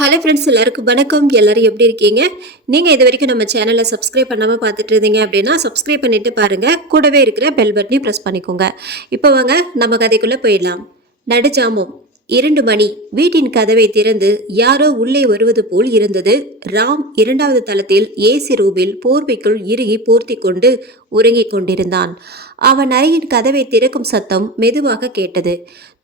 Hello friends, எல்லாருக்கும் வணக்கம். எல்லாரும் எப்படி இருக்கீங்க? நீங்கள் இது வரைக்கும் நம்ம சேனலை சப்ஸ்கிரைப் பண்ணாமல் பார்த்துட்டு இருந்தீங்க அப்படின்னா சப்ஸ்கிரைப் பண்ணிட்டு பாருங்கள். கூடவே இருக்கிற பெல் பட்டனையும் ப்ரெஸ் பண்ணிக்கோங்க. இப்போ வாங்க நம்ம கதைக்குள்ளே போயிடலாம். நடுஜாமம் 2 மணி. வீட்டின் கதவை திறந்து யாரோ உள்ளே வருவது போல் இருந்தது. ராம் 2வது தளத்தில் ஏசி ரூமில் போர்வைக்குள் இறுகி போர்த்தி கொண்டு உறங்கிக் கொண்டிருந்தான். அவன் அறையின் கதவை திறக்கும் சத்தம் மெதுவாக கேட்டது.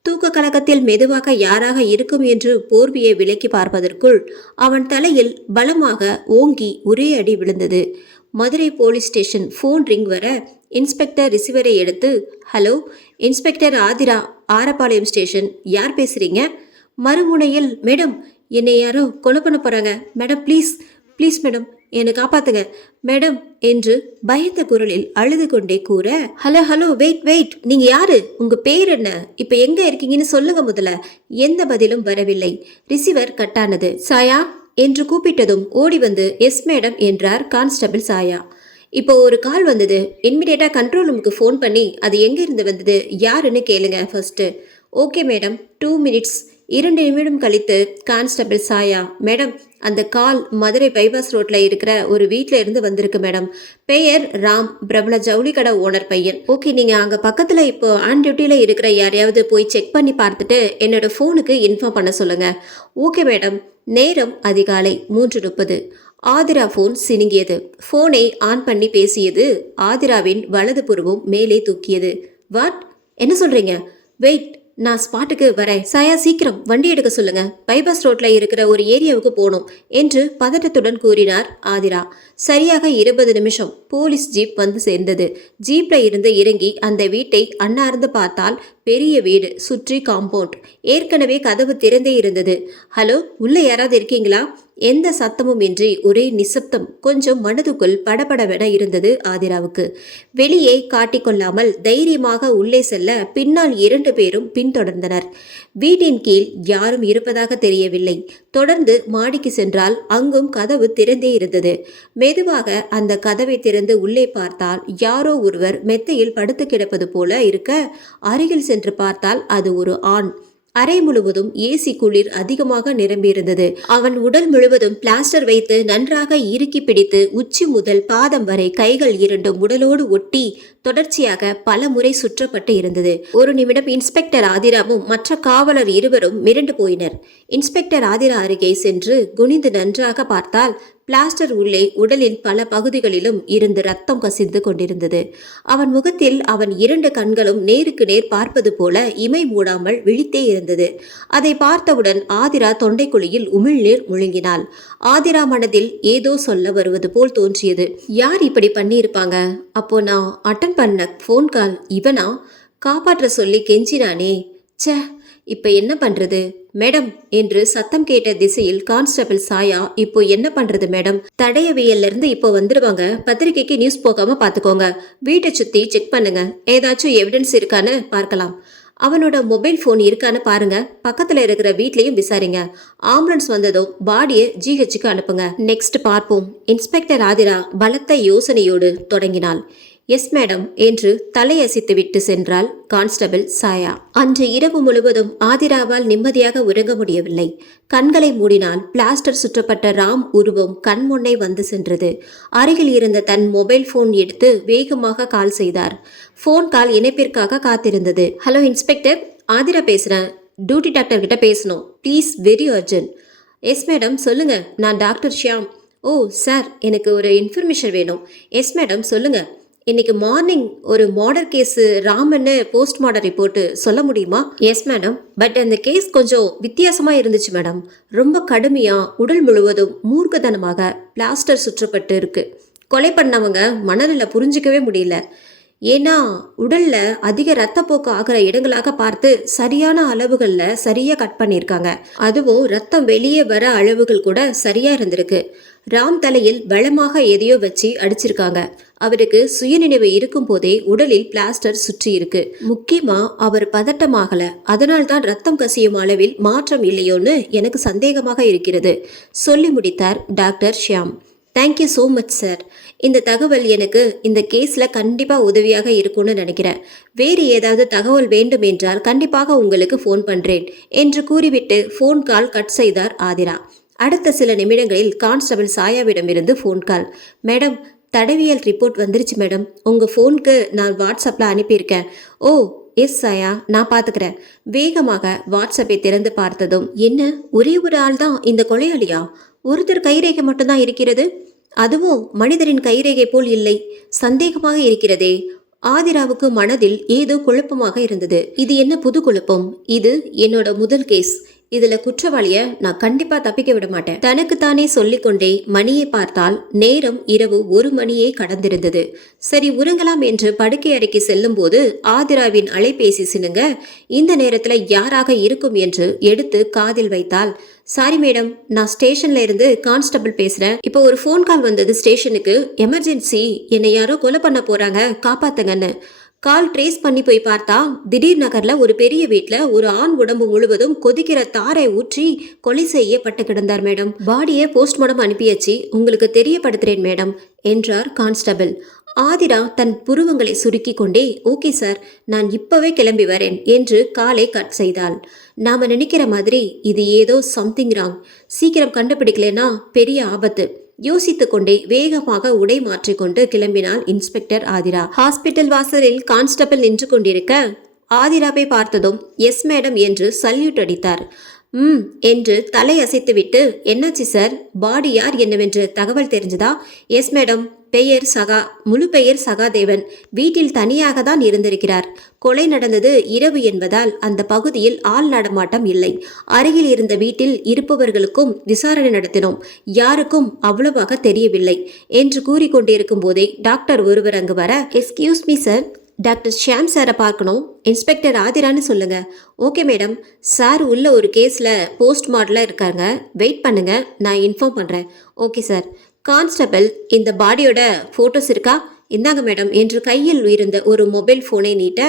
தூக்க கலக்கத்தில் மெதுவாக யாராக இருக்கும் என்று போர்வையை விலக்கி பார்ப்பதற்குள் அவன் தலையில் பலமாக ஓங்கி ஒரே அடி விழுந்தது. Madurai police station phone ring வர இன்ஸ்பெக்டர் ரிசீவரை எடுத்து, hello, inspector Athira, Arappalayam station. யார் பேசுறீங்க? மறுமுனையில், மேடம், என்னை யாரோ கொலை பண்ண போறாங்க மேடம், ப்ளீஸ் ப்ளீஸ் மேடம், என்னை காப்பாத்துங்க மேடம் என்று பயந்த குரலில் அழுது கொண்டே கூற, ஹலோ ஹலோ, வெயிட் வெயிட், நீங்க யாரு? உங்க பேர் என்ன? இப்ப எங்க இருக்கீங்கன்னு சொல்லுங்க முதல்ல. எந்த பதிலும் வரவில்லை. ரிசீவர் கட்டானது. சாயா என்று கூப்பிட்டதும் ஓடி வந்து எஸ் மேடம் என்றார் கான்ஸ்டபிள் சாயா. இப்போ ஒரு கால் வந்தது, இன்மிடியேட்டா கண்ட்ரோல் ரூமுக்கு ஃபோன் பண்ணி அது எங்க இருந்து வந்தது யாருன்னு கேளுங்க ஃபர்ஸ்ட். Okay madam, 2 minutes. 2 நிமிடம் கழித்து கான்ஸ்டபிள் சாயா, மேடம், அந்த கால் மதுரை பைபாஸ் ரோட்ல இருக்கிற ஒரு வீட்டில் இருந்து வந்திருக்கு மேடம். பெயர் ராம், பிரபல ஜவுளி கடை ஓனர் பையன். ஓகே, நீங்க அங்க பக்கத்துல இப்போ ஆன் டியூட்டியில இருக்கிற யாரையாவது போய் செக் பண்ணி பார்த்துட்டு என்னோட ஃபோனுக்கு இன்ஃபார்ம் பண்ண சொல்லுங்க. Okay madam. நேரம் அதிகாலை 3:30. ஆதிரா ஃபோன் சினுங்கியது. ஃபோனை ஆன் பண்ணி பேசியது. ஆதிராவின் வலது புருவம் மேலே தூக்கியது. வாட்? என்ன சொல்றீங்க? வெயிட், நான் ஸ்பாட்டுக்கு வரேன். சாயா, சீக்கிரம் வண்டி எடுக்க சொல்லுங்க. பைபாஸ் ரோட்ல இருக்கிற ஒரு ஏரியாவுக்கு போகணும் என்று பதட்டத்துடன் கூறினார் ஆதிரா. சரியாக 20 நிமிஷம் போலீஸ் ஜீப் வந்து சேர்ந்தது. ஜீப்ல இருந்து இறங்கி அந்த வீட்டை அண்ணார்ந்து பார்த்தால் பெரிய வீடு, சுற்றி காம்பவுண்ட். ஏற்கனவே கதவு திறந்தே இருந்தது. ஹலோ, உள்ள யாராவது இருக்கீங்களா? எந்த சத்தமும் இன்றி ஒரே நிசப்தம். கொஞ்சம் மனதுக்குள் படபடவென இருந்தது ஆதிராவுக்கு. வெளியே காட்டிக்கொள்ளாமல் தைரியமாக உள்ளே செல்ல பின்னால் 2 பேரும் பின்தொடர்ந்தனர். வீட்டின் கீழ் யாரும் இருப்பதாக தெரியவில்லை. தொடர்ந்து மாடிக்கு சென்றால் அங்கும் கதவு திறந்தே இருந்தது. மெதுவாக அந்த கதவை திறந்து உள்ளே பார்த்தால் யாரோ ஒருவர் மெத்தையில் படுத்து கிடப்பது போல இருக்க, அருகில் சென்று பார்த்தால் அது ஒரு ஆண். அறை முழுவதும் ஏசி குளிர் அதிகமாக நிரம்பியிருந்தது. அவன் உடல் முழுவதும் பிளாஸ்டர் வைத்து நன்றாக இறுக்கி பிடித்து உச்சி முதல் பாதம் வரை கைகள் 2 உடலோடு ஒட்டி தொடர்ச்சியாக பல முறை சுற்றப்பட்டு இருந்தது. ஒரு நிமிடம் இன்ஸ்பெக்டர் ஆதிராவும் மற்ற காவலர் 2 மிரண்டு போயினர். இன்ஸ்பெக்டர் ஆதிரா அருகே சென்று குனிந்து நன்றாக பார்த்தால் பிளாஸ்டர் உள்ளே உடலின் பல பகுதிகளிலும் இருந்து ரத்தம் கசிந்து கொண்டிருந்தது. அவன் முகத்தில் அவன் 2 கண்களும் நேருக்கு நேர் பார்ப்பது போல இமை மூடாமல் விழித்தே இருந்தது. அதை பார்த்தவுடன் ஆதிரா தொண்டைக்குழியில் உமிழ்நீர் முழுங்கினாள். ஆதிரா மனதில் ஏதோ சொல்ல வருவது போல் தோன்றியது. யார் இப்படி பண்ணியிருப்பாங்க? அப்போ நான் அட்டன் பண்ண ஃபோன் கால் இவனா? காப்பாற்ற சொல்லி கெஞ்சினானே. ச்சே, இப்ப என்ன பண்றது மேடம் என்று சத்தம் கேட்ட திசையில் கான்ஸ்டபிள் சாயா, இப்போ என்ன பண்றது மேடம்? தடயவியல்ல இருந்து இப்போ வந்துடுவாங்க. பத்திரிகைக்கு நியூஸ் போகாம பாத்துக்கோங்க. வீட்டை சுத்தி செக் பண்ணுங்க. ஏதாச்சும் எவிடன்ஸ் இருக்கான்னு பார்க்கலாம். அவனோட மொபைல் ஃபோன் இருக்கான்னு பாருங்க. பக்கத்துல இருக்கிற வீட்லயும் விசாரிங்க. ஆம்புலன்ஸ் வந்ததும் பாடியை ஜிஹெச்சுக்கு அனுப்புங்க. நெக்ஸ்ட் பார்ப்போம். இன்ஸ்பெக்டர் ஆதிரா பலத்த யோசனையோடு தொடங்கினாள். எஸ் மேடம் என்று தலையசைத்து விட்டு சென்றாள் கான்ஸ்டபிள் சாயா. அன்று இரவு முழுவதும் ஆதிராவால் நிம்மதியாக உறங்க முடியவில்லை. கண்களை மூடினால் பிளாஸ்டர் சுற்றப்பட்ட ராம் உருவம் கண் முன்னே வந்து சென்றது. அருகில் இருந்த தன் மொபைல் போன் எடுத்து வேகமாக கால் செய்தார். போன் கால் இணைப்பிற்காக காத்திருந்தது. ஹலோ இன்ஸ்பெக்டர், ஆதிரா பேசுறேன். டியூட்டி டாக்டர் கிட்ட பேசணும் please, very urgent. Yes madam, சொல்லுங்க, நான் டாக்டர் ஷியாம். ஓ சார், எனக்கு ஒரு இன்ஃபர்மேஷன் வேணும். எஸ் மேடம், சொல்லுங்க. இன்னைக்கு மார்னிங் ஒரு மர்டர் கேஸ் ராமன்னு போஸ்ட்மார்டம் ரிப்போர்ட்டு சொல்ல முடியுமா? எஸ் மேடம், பட் அந்த கேஸ் கொஞ்சம் வித்தியாசமா இருந்துச்சு மேடம். ரொம்ப கடுமையா உடல் முழுவதும் மூர்க்கத்தனமாக பிளாஸ்டர் சுற்றப்பட்டு இருக்கு. கொலை பண்ணவங்க மனநிலை புரிஞ்சிக்கவே முடியல. ஏன்னா உடல்ல அதிக ரத்தப்போக்கு ஆகிற இடங்களாக பார்த்து சரியான அளவுகள்ல சரியா கட் பண்ணியிருக்காங்க. அதுவும் ரத்தம் வெளியே வர அளவுகள் கூட சரியா இருந்திருக்கு. ராம் தலையில் பலமாக எதையோ வச்சு அடிச்சிருக்காங்க. அவருக்கு சுயநினைவு இருக்கும் போதே உடலில் பிளாஸ்டர் சுற்றி இருக்கு. முக்கியமா அவர் பதட்டமாகல. அதனால்தான் ரத்தம் கசியும் அளவில் மாற்றம் இல்லையோன்னு எனக்கு சந்தேகமாக இருக்கிறது சொல்லி முடித்தார் doctor Shyam. Thank you so much sir. இந்த தகவல் எனக்கு இந்த கேஸில் கண்டிப்பாக உதவியாக இருக்கும்னு நினைக்கிறேன். வேறு ஏதாவது தகவல் வேண்டும் என்றால் கண்டிப்பாக உங்களுக்கு ஃபோன் பண்ணுறேன் என்று கூறிவிட்டு ஃபோன் கால் கட் செய்தார் ஆதிரா. அடுத்த சில நிமிடங்களில் கான்ஸ்டபிள் சாயாவிடமிருந்து ஃபோன் கால். மேடம், தடவியல் ரிப்போர்ட் வந்துருச்சு மேடம். உங்கள் ஃபோனுக்கு நான் வாட்ஸ்அப்பில் அனுப்பியிருக்கேன். ஓ எஸ் சாயா, நான் பார்த்துக்கிறேன். வேகமாக வாட்ஸ்அப்பை திறந்து பார்த்ததும், என்ன ஒரே ஒரு ஆள் தான் இந்த கொலையாளியா? ஒருத்தர் கைரேகை மட்டும்தான் இருக்கிறது, அதுவும் மனிதரின் கைரேகை போல் இல்லை. சந்தேகமாக இருக்கிறதே. ஆதிராவுக்கு மனதில் ஏதோ குழப்பமாக இருந்தது. இது என்ன புது குழப்பம்? இது என்னோட முதல் கேஸ். இதுல குற்றவாளிய நான் கண்டிப்பா தப்பிக்க விட மாட்டேன். தனக்குத்தானே சொல்லிக்கொண்டே மணியை பார்த்தால் நேரம் இரவு 1 மணியே கடந்திருந்தது. சரி உறங்கலாம் என்று படுக்கை அறைக்கு செல்லும் போது ஆதிராவின் அலைபேசி சினுங்க. இந்த நேரத்துல யாராக இருக்கும் என்று எடுத்து காதில் வைத்தால், சாரி மேடம், நான் ஸ்டேஷன்ல இருந்து கான்ஸ்டபிள் பேசுறேன். இப்போ ஒரு ஃபோன் கால் வந்தது ஸ்டேஷனுக்கு. எமர்ஜென்சி, என்னை யாரோ கொலை பண்ண போறாங்க, காப்பாத்துங்கன்னு. கால் ட்ரேஸ் பண்ணி போய் பார்த்தா திடீர் நகர்ல ஒரு பெரிய வீட்ல ஒரு ஆண் உடம்பு முழுவதும் கொதிக்கிற தாரை ஊற்றி கொலை செய்யப்பட்டு கிடந்தார் மேடம். பாடியை போஸ்ட்மார்டம் அனுப்பியாச்சு, உங்களுக்கு தெரியப்படுத்துறேன் மேடம் என்றார் கான்ஸ்டபிள். ஆதிரா தன் புருவங்களை சுருக்கி கொண்டே, ஓகே சார், நான் இப்பவே கிளம்பி வரேன் என்று காலை கட் செய்தாள். நாம நினைக்கிற மாதிரி இது ஏதோ சம்திங் ராங். சீக்கிரம் கண்டுபிடிக்கலனா பெரிய ஆபத்து. யோசித்துக் கொண்டே வேகமாக உடை மாற்றிக்கொண்டு கிளம்பினாள் இன்ஸ்பெக்டர் ஆதிரா. ஹாஸ்பிட்டல் வாசலில் கான்ஸ்டபிள் நின்று கொண்டிருக்க ஆதிராவை பார்த்ததும் எஸ் மேடம் என்று சல்யூட் அடித்தார். என்று தலை அசைத்துவிட்டு, என்னாச்சு சார், பாடி யார் என்னவென்று தகவல் தெரிஞ்சதா? எஸ் மேடம், பெயர் சகா, முழு பெயர் சகாதேவன். வீட்டில் தனியாக தான் இருந்திருக்கிறார். கொலை நடந்தது இரவு என்பதால் அந்த பகுதியில் ஆள் நடமாட்டம் இல்லை. அருகில் இருந்த வீட்டில் இருப்பவர்களுக்கும் விசாரணை நடத்தினோம். யாருக்கும் அவ்வளவாக தெரியவில்லை என்று கூறிக்கொண்டிருக்கும் போதே டாக்டர் ஒருவர் அங்கு வர, excuse me sir, doctor Shyam சாரை பார்க்கணும். இன்ஸ்பெக்டர் ஆதிரான்னு சொல்லுங்க. ஓகே மேடம், சார் உள்ள ஒரு கேஸில் போஸ்ட்மார்ட்டில் இருக்காங்க, வெயிட் பண்ணுங்க, நான் இன்ஃபார்ம் பண்ணுறேன். Okay sir. கான்ஸ்டபிள், இந்த பாடியோட ஃபோட்டோஸ் இருக்கா? இந்தாங்க மேடம் என்று கையில் இருந்த ஒரு மொபைல் ஃபோனை நீட்ட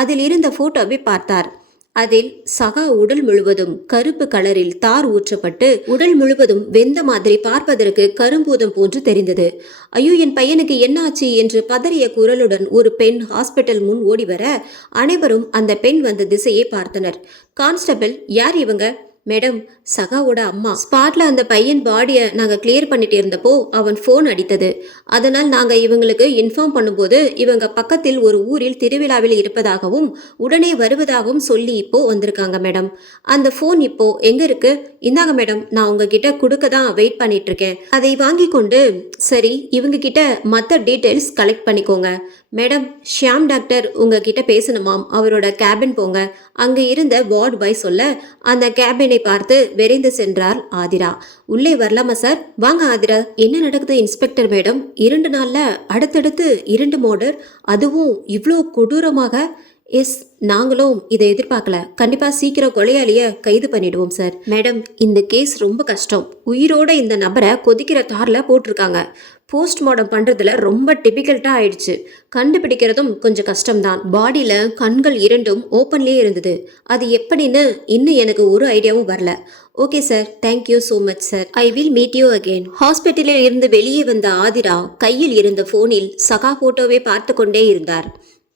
அதில் இருந்த ஃபோட்டோவை பார்த்தார். அதில் சகா உடல் முழுவதும் கருப்பு கலரில் தார் ஊற்றப்பட்டு உடல் முழுவதும் வெந்த மாதிரி பார்ப்பதற்கு கரும்பூதம் போன்று தெரிந்தது. ஐயோ, என் பையனுக்கு என்ன ஆச்சு என்று பதறிய குரலுடன் ஒரு பெண் ஹாஸ்பிட்டல் முன் ஓடி வர அனைவரும் அந்த பெண் வந்த திசையை பார்த்தனர். கான்ஸ்டபிள், யார் இவங்க? மேடம், சகாவோட அம்மா. ஸ்பாட்ல அந்த பையன் பாடியை நாங்கள் கிளியர் பண்ணிட்டு இருந்தப்போ அவன் ஃபோன் அடித்தது. அதனால் நாங்கள் இவங்களுக்கு இன்ஃபார்ம் பண்ணும்போது இவங்க பக்கத்தில் ஒரு ஊரில் திருவிழாவில் இருப்பதாகவும் உடனே வருவதாகவும் சொல்லி இப்போ வந்திருக்காங்க மேடம். அந்த ஃபோன் இப்போ எங்க இருக்கு? இந்தாங்க மேடம், நான் உங்ககிட்ட கொடுக்க தான் வெயிட் பண்ணிட்டு இருக்கேன். அதை வாங்கி கொண்டு, சரி இவங்க கிட்ட மற்ற டீட்டெயில்ஸ் கலெக்ட் பண்ணிக்கோங்க. மேடம், ஷியாம் டாக்டர் உங்ககிட்ட பேசணுமாம், அவரோட கேபின் போங்க. அங்கே இருந்த வார்டு பாய் சொல்ல அந்த கேபினை பார்த்து விரைந்து சென்றார் ஆதிரா. உள்ளே வரலாமா சார்? வாங்க ஆதிரா. என்ன நடக்குது இன்ஸ்பெக்டர் மேடம்? 2 நாள்ல அடுத்தடுத்து 2 மர்டர், அதுவும் இவ்வளோ கொடூரமாக. எஸ், நாங்களும் இதை எதிர்பார்க்கல. கண்டிப்பா சீக்கிரம் கொலையாளிய கைது பண்ணிடுவோம் சார். மேடம், இந்த கேஸ் ரொம்ப கஷ்டம். உயிரோட இந்த நபரை கொதிக்கிற தார்ல போட்டிருக்காங்க. போஸ்ட்மார்டம் பண்றதுல ரொம்ப டிபிகல்ட்டா ஆயிடுச்சு. கண்டுபிடிக்கிறதும் கொஞ்சம் கஷ்டம்தான். பாடியில கண்கள் 2ம் ஓப்பன்லேயே இருந்தது. அது எப்படின்னு இன்னும் எனக்கு ஒரு ஐடியாவும் வரல. Okay sir, thank you so much sir. I will meet you again. ஹாஸ்பிட்டலில் இருந்து வெளியே வந்த ஆதிரா கையில் இருந்த போனில் சகா போட்டோவை பார்த்து கொண்டே இருந்தார்.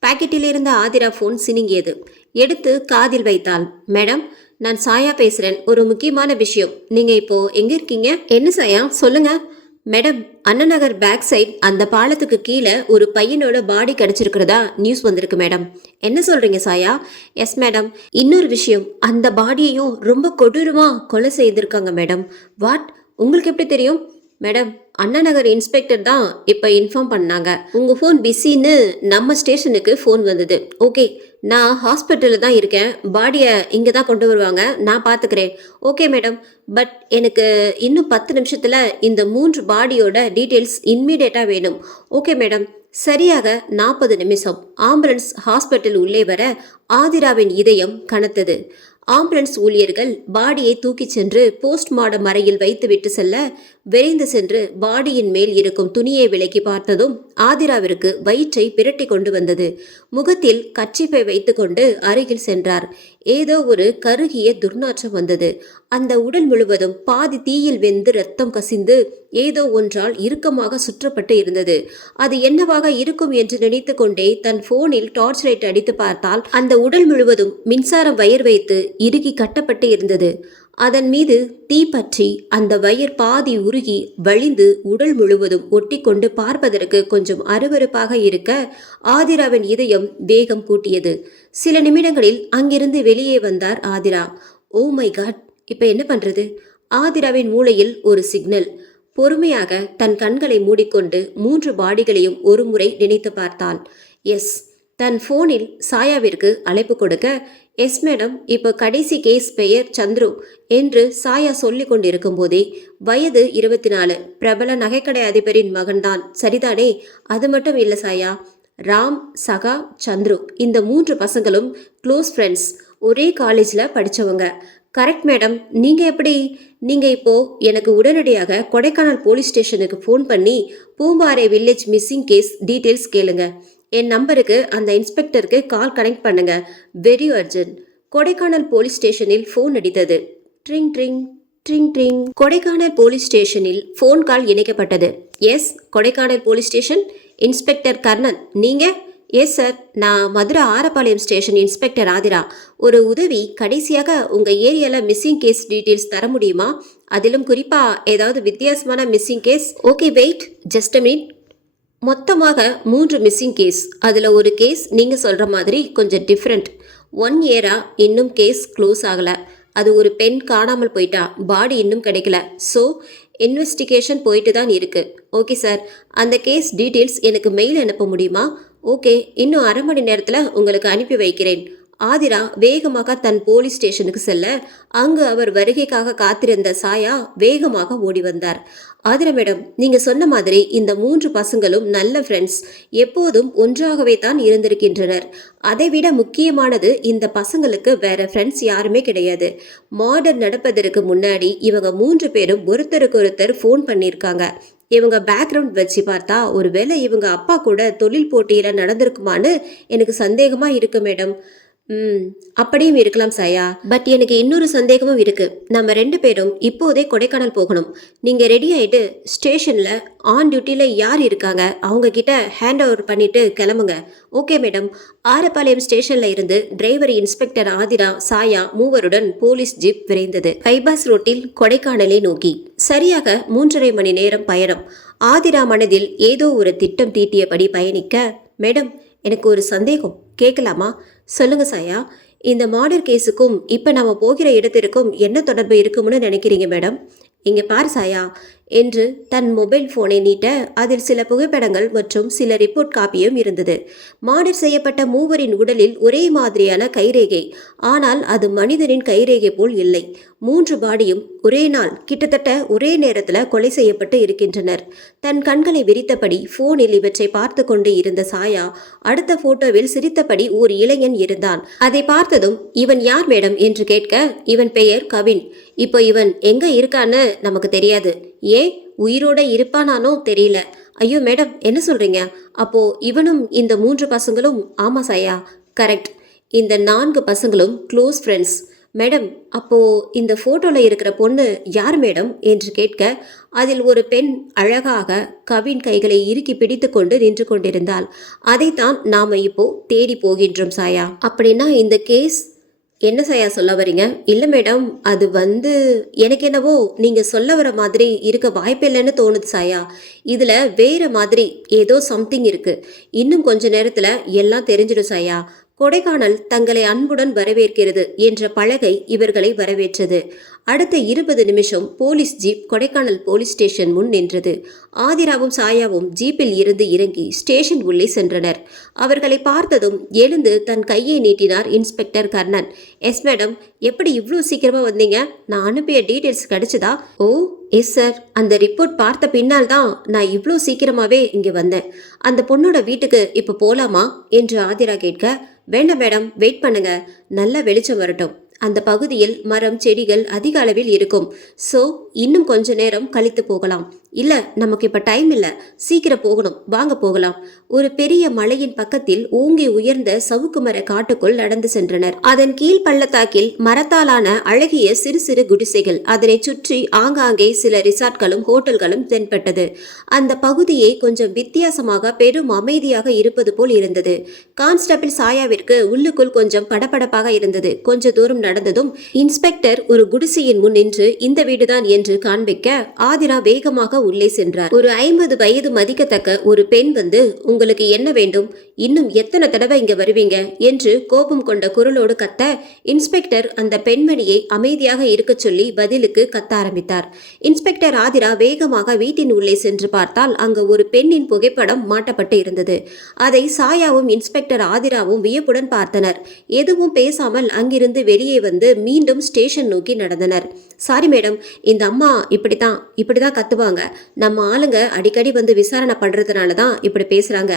பாக்கெட்டில் இருந்த ஆதிரா ஃபோன் சினுங்கியது. எடுத்து காதில் வைத்தாள். மேடம், நான் சாயா பேசுறேன். ஒரு முக்கியமான விஷயம். நீங்க இப்போ எங்க இருக்கீங்க? என்ன சாயா, சொல்லுங்க. Madam, Anna Nagar back side அந்த பாலத்துக்கு கீழே ஒரு பையனோட பாடி கிடைச்சிருக்கிறதா நியூஸ் வந்திருக்கு மேடம். என்ன சொல்றீங்க சாயா? Yes madam. இன்னொரு விஷயம், அந்த பாடியையும் ரொம்ப கொடூரமா கொலை செய்திருக்காங்க மேடம். வாட்? உங்களுக்கு எப்படி தெரியும்? மேடம், அண்ணா நகர் இன்ஸ்பெக்டர் தான் இப்போ இன்ஃபார்ம் பண்ணாங்க. உங்கள் ஃபோன் பிஸின்னு நம்ம ஸ்டேஷனுக்கு ஃபோன் வந்தது. ஓகே, நான் ஹாஸ்பிட்டலில் தான் இருக்கேன். பாடியை இங்கே தான் கொண்டு வருவாங்க, நான் பார்த்துக்கிறேன். ஓகே மேடம், பட் எனக்கு இன்னும் 10 நிமிஷத்தில் இந்த 3 பாடியோட டீட்டெயில்ஸ் இன்மீடியட்டாக வேணும். Okay madam. சரியாக 40 நிமிஷம் ஆம்புலன்ஸ் ஹாஸ்பிட்டல் உள்ளே வர ஆதிராவின் இதயம் கனத்தது. ஆம்புலன்ஸ் ஊழியர்கள் பாடியை தூக்கிச் சென்று போஸ்ட்மார்டம் அறையில் வைத்துவிட்டு செல்ல விரைந்து சென்று பாடியின் மேல் இருக்கும் துணியை விலக்கி பார்த்ததும் ஆதிராவிற்கு வயிற்றை பிரட்டி கொண்டு வந்தது. முகத்தில் கர்ச்சீப்பை வைத்துக்கொண்டு அருகில் சென்றார். ஏதோ ஒரு கருகிய துர்நாற்றம் வந்தது. அந்த உடல் முழுவதும் பாதி தீயில் வெந்து ரத்தம் கசிந்து ஏதோ ஒன்றால் இறுக்கமாக சுற்றப்பட்டு இருந்தது. அது என்னவாக இருக்கும் என்று நினைத்து கொண்டே தன் போனில் டார்ச் லைட் அடித்து பார்த்தால் அந்த உடல் முழுவதும் மின்சாரம் வயர் வைத்து இறுகி கட்டப்பட்டு இருந்தது. அதன் மீது தீப்பற்றி அந்த வயிறு பாதி உருகி வழிந்து உடல் முழுவதும் ஒட்டிக்கொண்டு பார்ப்பதற்கு கொஞ்சம் அருவருப்பாக இருக்க ஆதிராவின் இதயம் வேகம் கூட்டியது. சில நிமிடங்களில் அங்கிருந்து வெளியே வந்தார் ஆதிரா. ஓ மை காட், இப்ப என்ன பண்றது? ஆதிராவின் மூளையில் ஒரு சிக்னல். பொறுமையாக தன் கண்களை மூடிக்கொண்டு 3 பாடிகளையும் ஒரு முறை நினைத்து பார்த்தாள். எஸ், தன் போனில் சாயாவிற்கு அழைப்பு கொடுக்க, எஸ் மேடம், இப்போ கடைசி கேஸ் பெயர் சந்துரு என்று சாயா சொல்லிக் கொண்டிருக்கும் போதே, வயது 24, பிரபல நகைக்கடை அதிபரின் மகன்தான், சரிதானே? அது மட்டும் இல்லை சாயா, ராம், சகா, சந்துரு இந்த 3 பசங்களும் க்ளோஸ் ஃப்ரெண்ட்ஸ், ஒரே காலேஜில் படித்தவங்க. Correct madam. நீங்கள் எப்படி? நீங்கள் இப்போது எனக்கு உடனடியாக கொடைக்கானல் போலீஸ் ஸ்டேஷனுக்கு ஃபோன் பண்ணி Poombarai village missing case details கேளுங்க. என் நம்பருக்கு அந்த இன்ஸ்பெக்டருக்கு கால் கனெக்ட் பண்ணுங்க. Very urgent. கொடைக்கானல் போலீஸ் ஸ்டேஷனில் ஃபோன் அடித்தது. ட்ரிங் ட்ரிங் ட்ரிங் ட்ரிங். கொடைக்கானல் போலீஸ் ஸ்டேஷனில் ஃபோன் கால் இணைக்கப்பட்டது. Yes, Kodaikanal police station. Inspector Karnan, நீங்கள்? எஸ் சார், நான் மதுரை ஆரப்பாளையம் ஸ்டேஷன் இன்ஸ்பெக்டர் ஆதிரா. ஒரு உதவி, கடைசியாக உங்கள் ஏரியாவில் மிஸ்ஸிங் கேஸ் டீட்டெயில்ஸ் தர முடியுமா? அதிலும் குறிப்பாக ஏதாவது வித்தியாசமான missing case? Okay wait, just a minute. மொத்தமாக 3 மிஸ்ஸிங் கேஸ். அதில் ஒரு கேஸ் நீங்கள் சொல்கிற மாதிரி கொஞ்சம் டிஃப்ரெண்ட். 1 இயரா இன்னும் கேஸ் க்ளோஸ் ஆகலை. அது ஒரு பெண் காணாமல் போயிட்டா, பாடி இன்னும் கிடைக்கல. ஸோ இன்வெஸ்டிகேஷன் போயிட்டு தான் இருக்குது. ஓகே சார், அந்த கேஸ் டீட்டெயில்ஸ் எனக்கு மெயில் அனுப்ப முடியுமா? ஓகே, இன்னும் அரை மணி நேரத்தில் உங்களுக்கு அனுப்பி வைக்கிறேன். ஆதிரா வேகமாக தன் போலீஸ் ஸ்டேஷனுக்கு செல்ல, அங்கு அவர் வருகைக்காக காத்திருந்த சாயா வேகமாக ஓடி வந்தார். ஆதிரா மேடம், நீங்க சொன்ன மாதிரி இந்த 3 பசங்களும் நல்ல ஃப்ரெண்ட்ஸ், எப்போதும் ஒன்றாகவே தான் இருந்திருக்கின்றனர். அதைவிட முக்கியமானது, இந்த பசங்களுக்கு வேற ஃப்ரெண்ட்ஸ் யாருமே கிடையாது. மர்டர் நடப்பதற்கு முன்னாடி இவங்க 3 பேரும் ஒருத்தருக்கு ஒருத்தர் ஃபோன் பண்ணியிருக்காங்க. இவங்க பேக்ரவுண்ட் வச்சு பார்த்தா ஒருவேளை இவங்க அப்பா கூட தொழில் போட்டியில் நடந்திருக்குமான்னு எனக்கு சந்தேகமா இருக்கு மேடம். அப்படியும் இருக்கலாம் சாயா. பட் எனக்கு இன்னொரு சந்தேகமும் இருக்கு. நம்ம 2 பேரும் இப்போதே கொடைக்கானல் போகணும். நீங்க ரெடி ஆயிட்டு ஸ்டேஷன்ல ஆன் டியூட்டியில் யார் இருக்காங்க அவங்க கிட்ட ஹேண்ட் ஓவர் பண்ணிட்டு கிளம்புங்க. Okay madam. ஆரப்பாளையம் ஸ்டேஷன்ல இருந்து டிரைவர் இன்ஸ்பெக்டர் ஆதிரா, சாயா மூவருடன் போலீஸ் ஜீப் விரைந்தது. பைபாஸ் ரோட்டில் கொடைக்கானலை நோக்கி. சரியாக 3.5 மணி நேரம் பயணம். ஆதிரா மனதில் ஏதோ ஒரு திட்டம் தீட்டியபடி பயணிக்க, மேடம், எனக்கு ஒரு சந்தேகம், கேட்கலாமா? சொல்லுங்க சாயா. இந்த மர்டர் கேஸுக்கும் இப்போ நம்ம போகிற இடத்திற்கும் என்ன தொடர்பு இருக்கும்னு நினைக்கிறீங்க மேடம்? இங்கே பார் சாயா என்று தன் மொபைல் ஃபோனை நீட்ட, அதில் சில புகைப்படங்கள் மற்றும் சில ரிப்போர்ட் காப்பியும் இருந்தது. மர்டர் செய்யப்பட்ட மூவரின் உடலில் ஒரே மாதிரியான கைரேகை, ஆனால் அது மனிதனின் கைரேகை போல் இல்லை. 3 பாடியும் ஒரே நாள் கிட்டத்தட்ட ஒரே நேரத்தில் கொலை செய்யப்பட்டு இருக்கின்றனர். தன் கண்களை விரித்தபடி ஃபோனில் இவற்றை பார்த்து கொண்டு இருந்த சாயா, அடுத்த போட்டோவில் சிரித்தபடி ஒரு இளைஞன் இருந்தான். அதை பார்த்ததும், இவன் யார் மேடம் என்று கேட்க, இவன் பெயர் கவின். இப்போ இவன் எங்க இருக்கான்னு நமக்கு தெரியாது. ஏன் உயிரோட இருப்பானானோ தெரியல. ஐயோ மேடம், என்ன சொல்றீங்க? அப்போ இவனும் இந்த 3 பசங்களும்? ஆமா சாயா, கரெக்ட். இந்த 4 பசங்களும் க்ளோஸ் ஃப்ரெண்ட்ஸ். மேடம், அப்போ இந்த ஃபோட்டோவில் இருக்கிற பொண்ணு யார் மேடம் என்று கேட்க, அதில் ஒரு பெண் அழகாக கவின் கைகளை இறுக்கி பிடித்து கொண்டு நின்று கொண்டிருந்தாள். அதைத்தான் நாம் இப்போ தேடி போகின்றோம் சாயா. அப்படின்னா இந்த கேஸ் என்ன சாயா சொல்ல வரீங்க? இல்லை மேடம், அது எனக்கு என்னவோ நீங்கள் சொல்ல வர மாதிரி இருக்க வாய்ப்பில்லைன்னு தோணுது சாயா. இதில் வேறு மாதிரி ஏதோ சம்திங் இருக்குது. இன்னும் கொஞ்ச நேரத்தில் எல்லாம் தெரிஞ்சிடும் சாயா. கொடைக்கானல் தங்களை அன்புடன் வரவேற்கிறது என்ற பலகை இவர்களை வரவேற்றது. அடுத்த 20 நிமிஷம் police jeep Kodaikanal police station முன் நின்றது. ஆதிராவும் சாயாவும் ஜீப்பில் இருந்து இறங்கி ஸ்டேஷன் உள்ளே சென்றனர். அவர்களை பார்த்ததும் எழுந்து தன் கையை நீட்டினார் இன்ஸ்பெக்டர் கர்ணன். எஸ் மேடம், எப்படி இவ்வளோ சீக்கிரமா வந்தீங்க? நான் அனுப்பிய டீட்டெயில்ஸ் கிடைச்சதா? ஓ எஸ் சார், அந்த ரிப்போர்ட் பார்த்த பின்னால் தான் நான் இவ்வளோ சீக்கிரமாவே இங்கே வந்தேன். அந்த பொண்ணோட வீட்டுக்கு இப்போ போலாமா என்று ஆதிரா கேட்க, வேண்டாம் மேடம், வெயிட் பண்ணுங்க, நல்ல வெளிச்சம் வரட்டும். அந்த பகுதியில் மரம் செடிகள் அதிக அளவில் இருக்கும். ஸோ இன்னும் கொஞ்ச நேரம் கழித்து போகலாம். இல்ல நமக்கு இப்ப டைம் இல்ல, சீக்கிரம் போகணும், வாங்க போகலாம். ஒரு பெரிய மலையின் பக்கத்தில் ஓங்கி உயர்ந்த சவுக்கு மர காட்டுக்குள் நடந்து சென்றனர். அதன் கீழ் பள்ளத்தாக்கில் மரத்தாலான அழகிய சிறு சிறு குடிசைகள், அதனை சுற்றி ஆங்காங்கே சில ரிசார்ட்களும் ஹோட்டல்களும் தென்பட்டது. அந்த பகுதியே கொஞ்சம் வித்தியாசமாக பெரும் அமைதியாக இருப்பது போல் இருந்தது. கான்ஸ்டபிள் சாயாவிற்கு உள்ளுக்குள் கொஞ்சம் படபடப்பாக இருந்தது. கொஞ்ச தூரம் நடந்ததும் இன்ஸ்பெக்டர் ஒரு குடிசையின் முன் நின்று இந்த வீடுதான் என்று காண்பிக்க ஆதிரா வேகமாக உள்ளே சென்றார். ஒரு 50 வயது மதிக்கத்தக்க ஒரு பெண் வந்து, உங்களுக்கு என்ன வேண்டும், இன்னும் எத்தனை தடவை இங்க வருவீங்க என்று கோபம் கொண்ட குரலோடு கத்த, இன்ஸ்பெக்டர் அந்த பெண்மணியை அமைதியாக இருக்க சொல்லி பதிலுக்கு கத்த ஆரம்பித்தார். இன்ஸ்பெக்டர் ஆதிரா வேகமாக வீட்டின் உள்ளே சென்று பார்த்தால் அங்கு ஒரு பெண்ணின் புகைப்படம் மாட்டப்பட்டு இருந்தது. அதை சாயாவும் இன்ஸ்பெக்டர் ஆதிராவும் வியப்புடன் பார்த்தனர். எதுவும் பேசாமல் அங்கிருந்து வெளியே வந்து மீண்டும் ஸ்டேஷன் நோக்கி நடந்தனர். சாரி மேடம், இந்த அம்மா இப்படிதான் கத்துவாங்க. நம்ம ஆளுங்க அடிக்கடி வந்து விசாரணை பண்றதுனால தான் இப்படி பேசுறாங்க.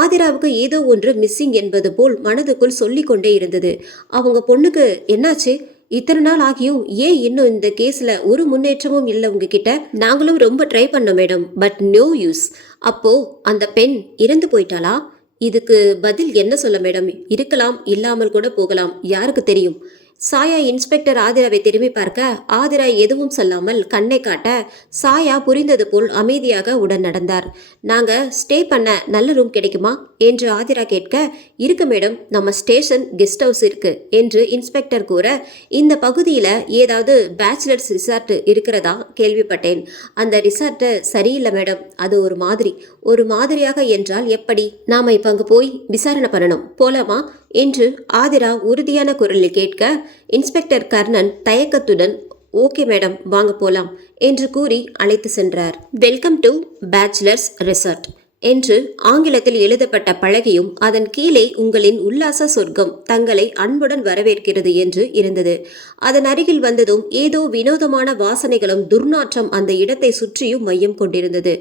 ஆதிராவுக்கு ஏதோ ஒன்று மிஸ்ஸிங் என்பது போல் மனதுக்குள் சொல்லிக் கொண்டே இருந்தது. அவங்க பொண்ணுக்கு என்னாச்சு? இத்தனை நாள் ஆகியும் ஏன் இன்னும் இந்த கேஸ்ல ஒரு முன்னேற்றமும் இல்லை உங்ககிட்ட? நாங்களும் ரொம்ப ட்ரை பண்ணோம் மேடம், பட் நோ யூஸ். அப்போ அந்த பெண் இறந்து போயிட்டாளா? இதுக்கு பதில் என்ன சொல்ல மேடம்? இருக்கலாம், இல்லாமல் கூட போகலாம், யாருக்கு தெரியும்? சாயா இன்ஸ்பெக்டர் ஆதிராவை திரும்பி பார்க்க ஆதிரா எதுவும் சொல்லாமல் கண்ணை காட்ட சாயா புரிந்தது போல் அமைதியாக உடன் நடந்தார். நாங்க ஸ்டே பண்ண நல்ல ரூம் கிடைக்குமா என்று ஆதிரா கேட்க, இருக்கு மேடம், நம்ம ஸ்டேஷன் கெஸ்ட் ஹவுஸ் இருக்கு என்று இன்ஸ்பெக்டர் கூற, இந்த பகுதியில் ஏதாவது பேச்சுலர்ஸ் ரிசார்ட் இருக்கிறதா கேள்விப்பட்டேன். அந்த ரிசார்ட் சரியில்லை மேடம், அது ஒரு மாதிரியாக என்றால் எப்படி? நாம இப்ப அங்க போய் விசாரணை பண்ணணும், போலாமா என்று ஆதிரா உறுதியான குரலில் கேட்க, இன்ஸ்பெக்டர் கர்ணன் தயக்கத்துடன் ஓகே மேடம், வாங்க போலாம் என்று கூறி அழைத்து சென்றார். வெல்கம் டு பேச்சுலர்ஸ் ரிசார்ட் என்று ஆங்கிலத்தில் எழுதப்பட்ட பலகையும் அதன் கீழே உங்களின் உல்லாச சொர்க்கம் தங்களை அன்புடன் வரவேற்கிறது என்று இருந்தது. அதன் அருகில் வந்ததும் ஏதோ வினோதமான வாசனைகளும் துர்நாற்றம் அந்த இடத்தை சுற்றியும் மையம் கொண்டிருந்தது.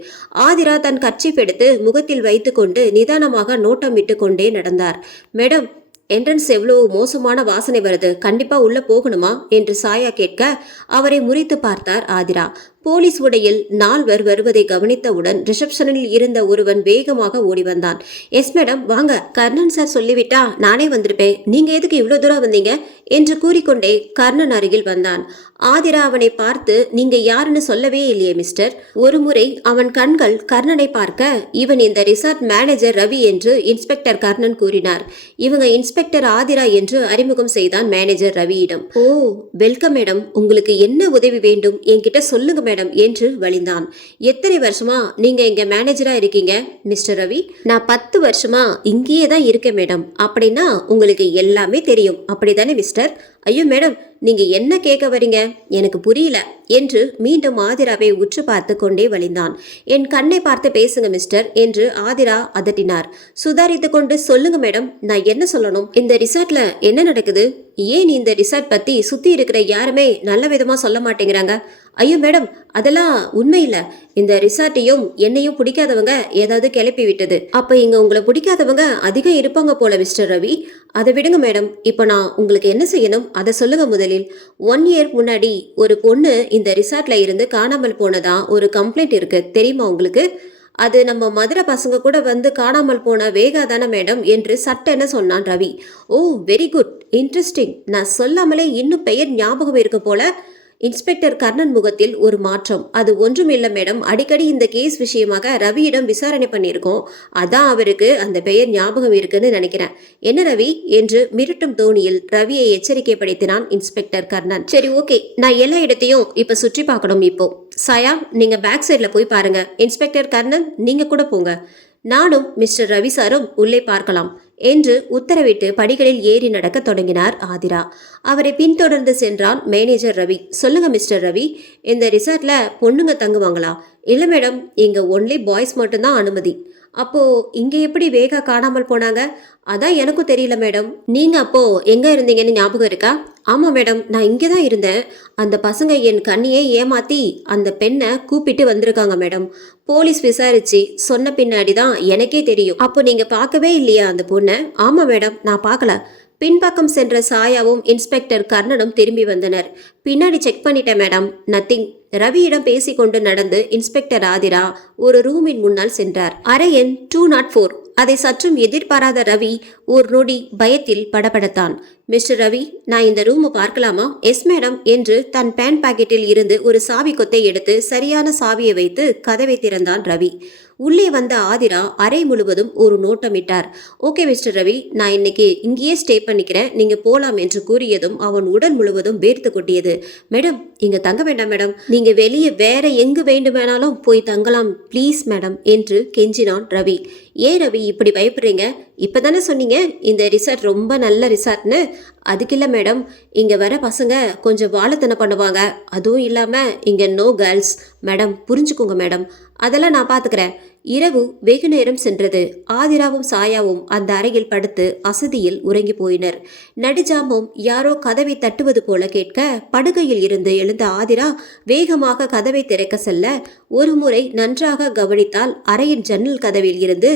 ஆதிரா தன் கர்ச்சீப் எடுத்து முகத்தில் வைத்துக்கொண்டு நிதானமாக நோட்டம் விட்டு கொண்டே நடந்தார். மேடம், என்ட்ரன்ஸ் எவ்வளவு மோசமான வாசனை வருது, கண்டிப்பா உள்ள போகணுமா என்று சாயா கேட்க அவரை முறித்து பார்த்தார் ஆதிரா. போலீஸ் உடையில் 4 வருவதை கவனித்தவுடன் ரிசப்ஷனில் இருந்த ஒருவன் வேகமாக ஓடி வந்தான். எஸ் மேடம், வாங்க, கர்ணன் சார் சொல்லிவிட்டா நானே வந்திருப்பேன், நீங்க எதுக்கு இவ்வளவு தூரம் வந்தீங்க என்று கூறிக்கொண்டே கர்ணன் அருகில் வந்தான். ஆதிரா அவனை பார்த்து, நீங்க யாருன்னு சொல்லவே இல்லையே மிஸ்டர். ஒரு முறை அவன் கண்கள் கர்ணனை பார்க்க, இவன் இந்த ரிசார்ட் மேனேஜர் ரவி என்று இன்ஸ்பெக்டர் கர்ணன் கூறினார். இவங்க இன்ஸ்பெக்டர் ஆதிரா என்று அறிமுகம் செய்தான் மேனேஜர் ரவியிடம். ஓ, வெல்கம் மேடம், உங்களுக்கு என்ன உதவி வேண்டும், என்கிட்ட சொல்லுங்க மேடம் என்று வழிந்தான். எத்தனை வருஷமா நீங்க இங்க மேனேஜரா இருக்கீங்க மிஸ்டர் ரவி? நான் 10 வருஷமா இங்கேயே தான் இருக்கேன் மேடம். அப்படின்னா உங்களுக்கு எல்லாமே தெரியும், அப்படிதானே மிஸ்டர்? ஐயோ மேடம், நீங்க என்ன கேட்க வரீங்க, எனக்கு புரியல என்று மீண்டும் ஆதிராவை உற்று பார்த்து கொண்டே வழிந்தான். என் கண்ணை பார்த்து பேசுங்க மிஸ்டர் என்று ஆதிரா அதட்டினார். சுதாரித்து கொண்டு, சொல்லுங்க மேடம், நான் என்ன சொல்லணும்? இந்த ரிசார்ட்ல என்ன நடக்குது? ஏன் இந்த ரிசார்ட் பத்தி சுத்தி இருக்கிற யாருமே நல்ல விதமா சொல்ல மாட்டேங்கிறாங்க? ஐயோ மேடம், அதெல்லாம் உண்மை இல்ல. இந்த ரிசார்ட்டையும் என்னையும் பிடிக்காதவங்க ஏதாவது கிளப்பி விட்டது. அப்ப இங்க உங்களை பிடிக்காதவங்க அதிகம் இருப்பாங்க போல மிஸ்டர் ரவி. அதை விடுங்க மேடம், இப்ப நான் உங்களுக்கு என்ன செய்யணும் அதை சொல்லுங்க. முதலில் 1 இயர் முன்னாடி ஒரு பொண்ணு இந்த ரிசார்ட்ல இருந்து காணாமல் போனதா ஒரு கம்ப்ளைண்ட் இருக்கு, தெரியுமா உங்களுக்கு? அது நம்ம மதுரை பசங்க கூட வந்து காணாமல் போன வேகாதான மேடம் என்று சட்டென சொன்னான் ரவி. ஓ, வெரி குட், இன்ட்ரெஸ்டிங். நான் சொல்லாமலே இன்னும் பெயர் ஞாபகம் இருக்க போல. இன்ஸ்பெக்டர் கர்ணன் முகத்தில் ஒரு மாற்றம். அது ஒன்றும் இல்லை மேடம், அடிக்கடி இந்த கேஸ் விஷயமாக ரவியிடம் விசாரணை பண்ணியிருக்கோம், அதான் அவருக்கு அந்த பெயர் ஞாபகம் இருக்குன்னு நினைக்கிறேன். என்ன ரவி என்று மிரட்டும் தோணியில் ரவியை எச்சரிக்கைப்படுத்தினான் இன்ஸ்பெக்டர் கர்ணன். சரி ஓகே, நான் எல்லா இடத்தையும் இப்ப சுற்றி பார்க்கணும். இப்போ சாயா, நீங்க பேக் சைட்ல போய் பாருங்க. இன்ஸ்பெக்டர் கர்ணன், நீங்க கூட போங்க. நானும் மிஸ்டர் ரவி சாரும் உள்ளே பார்க்கலாம் என்று உத்தரவிட்டு படிகளில் ஏறி நடக்க தொடங்கினார் ஆதிரா. அவரை பின்தொடர்ந்து சென்றான் மேனேஜர் ரவி. சொல்லுங்க மிஸ்டர் ரவி, இந்த ரிசார்ட்ல பொண்ணுங்க தங்குவாங்களா? இல்லை மேடம், இங்க ஒன்லி பாய்ஸ் மட்டும்தான் அனுமதி. அப்போ இங்க எப்படி வேகா காணாமல் போனாங்க? அதான் எனக்கும் தெரியல மேடம். நீங்க அப்போ எங்க இருந்தீங்கன்னு ஞாபகம் இருக்கா? ஆமா மேடம், நான் இங்கே தான் இருந்தேன். அந்த பசங்க என் கண்ணியே ஏமாத்தி அந்த பெண்ணை கூப்பிட்டு வந்திருக்காங்க மேடம். போலீஸ் விசாரிச்சு சொன்ன பின்னாடி தான் எனக்கே தெரியும். அப்போ நீங்க பார்க்கவே இல்லையா அந்த பொண்ணை? ஆமா மேடம், நான் பார்க்கல. பின்பக்கம் சென்ற சாயாவும் இன்ஸ்பெக்டர் கர்ணனும் திரும்பி வந்தனர். பின்னாடி செக் பண்ணிட்டேன் மேடம், நத்திங். ரவியிடம் பேசிக்கொண்டு நடந்து இன்ஸ்பெக்டர் ஆதிரா ஒரு ரூமின் முன்னால் சென்றார். அறை எண் 204. அதை சற்றும் எதிர்பாராத ரவி ஒரு நொடி பயத்தில் படபடத்தான். மிஸ்டர் ரவி, நான் இந்த ரூமை பார்க்கலாமா? எஸ் மேடம் என்று தன் பேண்ட் பாக்கெட்டில் இருந்து ஒரு சாவி கொத்தை எடுத்து சரியான சாவியை வைத்து கதவை திறந்தான் ரவி. உள்ளே வந்த ஆதிரா அறை முழுவதும் ஒரு நோட்டமிட்டார். ஓகே மிஸ்டர் ரவி, நான் இன்னைக்கு இங்கேயே ஸ்டே பண்ணிக்கிறேன், நீங்க போலாம் என்று கூறியதும் அவன் உடல் முழுவதும் வேர்த்து கொட்டியது. மேடம், இங்க தங்க வேண்டாம் மேடம், நீங்க வெளியே வேற எங்கு வேண்டுமானாலும் போய் தங்கலாம் ப்ளீஸ் மேடம் என்று கெஞ்சினான் ரவி. ஏன் ரவி இப்படி பயப்படுறீங்க? இப்பதானே சொன்னீங்க இந்த ரிசார்ட் ரொம்ப நல்ல ரிசார்ட்னு. அதுக்கு இல்லை மேடம், இங்கே வர பசங்க கொஞ்சம் வாழைத்தனம் பண்ணுவாங்க, அதுவும் இல்லாமல் இங்கே நோ கேர்ள்ஸ் மேடம், புரிஞ்சுக்கோங்க மேடம், அதெல்லாம் நான் பார்த்துக்கிறேன். இரவு வெகு நேரம் சென்றது. ஆதிராவும் சாயாவும் அந்த அறையில் படுத்து அசதியில் உறங்கி போயினர். நடுஜாமும் யாரோ கதவை தட்டுவது போல கேட்க படுகையில் இருந்து எழுந்த ஆதிரா வேகமாக கதவை திறக்க செல்ல ஒரு முறை நன்றாக கவனித்தால் அறையின் ஜன்னல் கதவில் இருந்து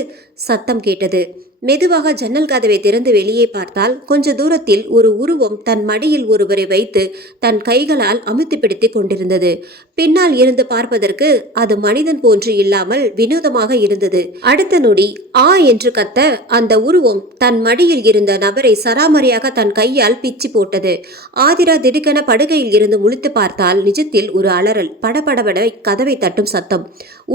சத்தம் கேட்டது. மெதுவாக ஜன்னல் கதவை திறந்து வெளியே பார்த்தால் கொஞ்ச தூரத்தில் ஒரு உருவம் தன் மடியில் ஒருவரை வைத்து தன் கைகளால் அமுத்தி பிடித்து கொண்டிருந்தது. பின்னால் இருந்து பார்ப்பதற்கு அது மனிதன் போன்று இல்லாமல் வினோதமாக இருந்தது. அடுத்த நொடி ஆ என்று கத்த அந்த உருவம் தன் மடியில் இருந்த நபரை சராமரியாக தன் கையால் பிச்சு போட்டது. ஆதிரா திடுக்கென படுகையில் இருந்து முழித்து பார்த்தால் நிஜத்தில் ஒரு அலறல், படபடபட கதவை தட்டும் சத்தம்.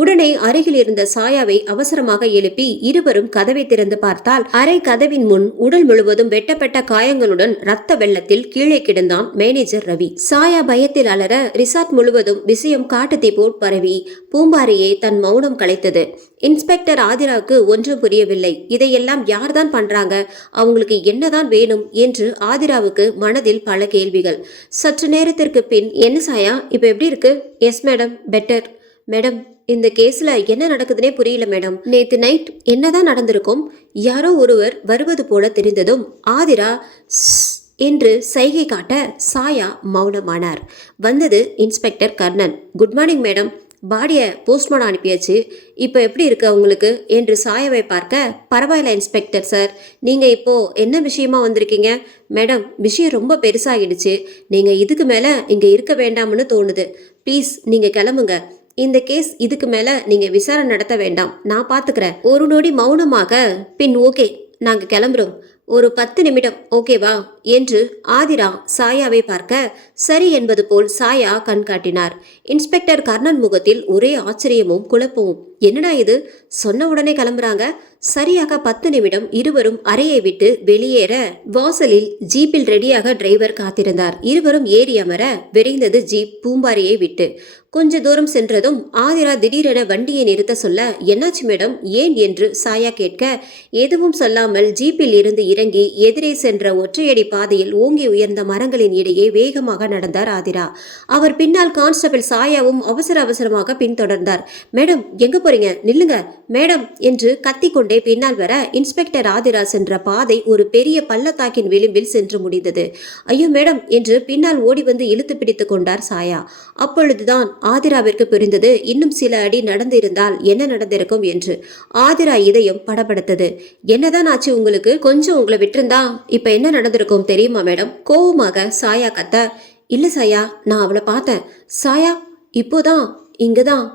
உடனே அருகில் இருந்த சாயாவை அவசரமாக எழுப்பி இருவரும் கதவை திறந்து பார்த்தால் அறை கதவின் முன் உடல் முழுவதும் வெட்டப்பட்ட காயங்களுடன் ரத்த வெள்ளத்தில் கீழே கிடந்தான் மேனேஜர் ரவி. சாயா பயத்தில் அலற ரிசார்ட் முழுவதும் விஷயம் காட்டுத்தீ போல் பரவி பூம்பாரியை தன் மௌனம் கலைத்தது. இன்ஸ்பெக்டர் ஆதிராவுக்கு ஒன்றும் புரியவில்லை. இதையெல்லாம் யார்தான் பண்றாங்க, அவங்களுக்கு என்னதான் வேணும் என்று ஆதிராவுக்கு மனதில் பல கேள்விகள். சற்று நேரத்திற்கு பின், என்ன சாயா இப்ப எப்படி இருக்கு? Yes madam, better. மேடம், இந்த கேஸ்ல என்ன நடக்குதுன்னே புரியல மேடம். நேத்து நைட் என்னதான் நடந்திருக்கும்? யாரோ ஒருவர் வருவது போல தெரிந்ததும் ஆதிரா என்று சைகை காட்ட சாயா மௌனமானார். வந்தது inspector Karnan. Good morning madam, பாடியை போஸ்ட்மார்டம் அனுப்பியாச்சு, இப்போ எப்படி இருக்கு உங்களுக்கு என்று சாயாவை பார்க்க, பரவாயில்ல இன்ஸ்பெக்டர் சார், நீங்கள் இப்போ என்ன விஷயமா வந்திருக்கீங்க? மேடம், விஷயம் ரொம்ப பெருசாகிடுச்சு, நீங்கள் இதுக்கு மேலே இங்கே இருக்க வேண்டாம்னு தோணுது, ப்ளீஸ் நீங்கள் கிளம்புங்க. இந்த கேஸ் இதுக்கு மேல நீங்க விசாரணை நடத்த வேண்டாம், நான் பாத்துக்கிறேன். ஒரு நொடி மௌனமாக பின், ஓகே நாங்க கிளம்புறோம், ஒரு 10 நிமிடம் ஓகேவா என்று ஆதிரா சாயாவை பார்க்க சரி என்பது போல் சாயா கண் காட்டினார். இன்ஸ்பெக்டர் கர்ணன் முகத்தில் ஒரே ஆச்சரியமும் குழப்பமும். என்னடா இது, சொன்ன உடனே கிளம்புறாங்க. சரியாக 10 நிமிடம் இருவரும் அறையை விட்டு வெளியேற வாசலில் ஜீப்பில் ரெடியாக டிரைவர் காத்திருந்தார். இருவரும் ஏறி அமர விரைந்தது ஜீப் பூம்பாரியை விட்டு. கொஞ்ச தூரம் சென்றதும் ஆதிரா திடீரென வண்டியை நிறுத்த சொல்ல, என்னாச்சு மேடம், ஏன் என்று சாயா கேட்க, எதுவும் சொல்லாமல் ஜீப்பில் இருந்து இறங்கி எதிரே சென்ற ஒற்றையடி பாதையில் ஓங்கி உயர்ந்த மரங்களின் இடையே வேகமாக நடந்தார் ஆதிரா. அவர் பின்னால் கான்ஸ்டபிள் சாயாவும் அவசர அவசரமாக பின்தொடர்ந்தார். மேடம் எங்க போறீங்க, நில்லுங்க மேடம் என்று கத்திக்கொண்டே பின்னால் வர இன்ஸ்பெக்டர் ஆதிரா சென்ற பாதை ஒரு பெரிய பள்ளத்தாக்கின் விளிம்பில் சென்று முடிந்தது. ஐயோ மேடம் என்று பின்னால் ஓடி வந்து இழுத்து பிடித்து கொண்டார் சாயா. அப்பொழுதுதான் ஆதிராவிற்கு புரிந்தது, இன்னும் சில அடி நடந்திருந்தால் என்ன நடந்திருக்கும் என்று. ஆதிரா இதயம் படபடத்தது. என்னதான் ஆச்சு உங்களுக்கு? கொஞ்சம் உங்களை விட்டிருந்தா இப்ப என்ன நடந்திருக்கும் தெரியுமா மேடம்? கோவமாக சாயா கத்த, இல்ல சாயா, நான் அவளை பார்த்தேன். சாயா இப்போதான் இங்கதான்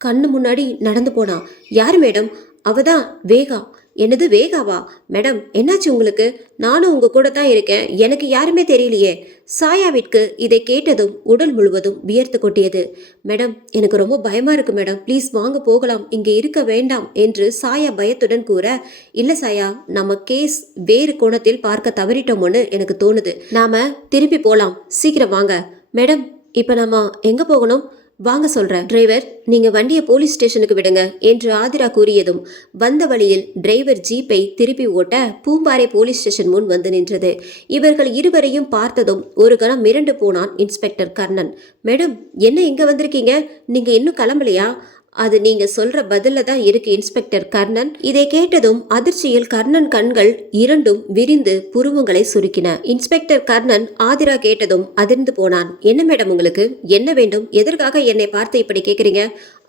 கண்ணு முன்னாடி நடந்து போனா. யார் மேடம்? அவதான் வேகா. என்னது வேகாவா? மேடம் என்னாச்சு உங்களுக்கு? நானும் உங்க கூட தான் இருக்கேன், எனக்கு யாருமே தெரியலையே. சாயாவிற்கு இதை கேட்டதும் உடல் முழுவதும் வியர்த்து கொட்டியது. மேடம் எனக்கு ரொம்ப பயமா இருக்கு மேடம், ப்ளீஸ் வாங்க போகலாம், இங்கே இருக்க வேண்டாம் என்று சாயா பயத்துடன் கூற, இல்ல சாயா, நம்ம கேஸ் வேறு கோணத்தில் பார்க்க தவறிட்டோம்னு எனக்கு தோணுது, நாம திருப்பி போலாம், சீக்கிரம் வாங்க. மேடம் இப்ப நம்ம எங்க போகணும்? வாங்க சொல்றேன். டிரைவர், நீங்க வண்டியை போலீஸ் ஸ்டேஷனுக்கு விடுங்க என்று ஆதிரா கூறியதும் வந்த வழியில் டிரைவர் ஜீப்பை திருப்பி ஓட்ட பூம்பாறை போலீஸ் ஸ்டேஷன் முன் வந்து நின்றது. இவர்கள் இருவரையும் பார்த்ததும் ஒரு கணம் மிரண்டு போனான் இன்ஸ்பெக்டர் கர்ணன். மேடம் என்ன இங்க வந்திருக்கீங்க, நீங்க இன்னும் கிளம்பலையா? அது நீங்க சொல்ற பதில தான் இருக்கு இன்ஸ்பெக்டர் கர்ணன். இதை கேட்டதும் அதிர்ச்சியில் கர்ணன் கண்கள் இரண்டும் விரிந்து புருவங்களை சுருக்கின. இன்ஸ்பெக்டர் கர்ணன் ஆதிரா கேட்டதும் அதிர்ந்து போனான். என்ன மேடம் உங்களுக்கு என்ன வேண்டும்? எதற்காக என்னை பார்த்து இப்படி கேட்குறீங்க?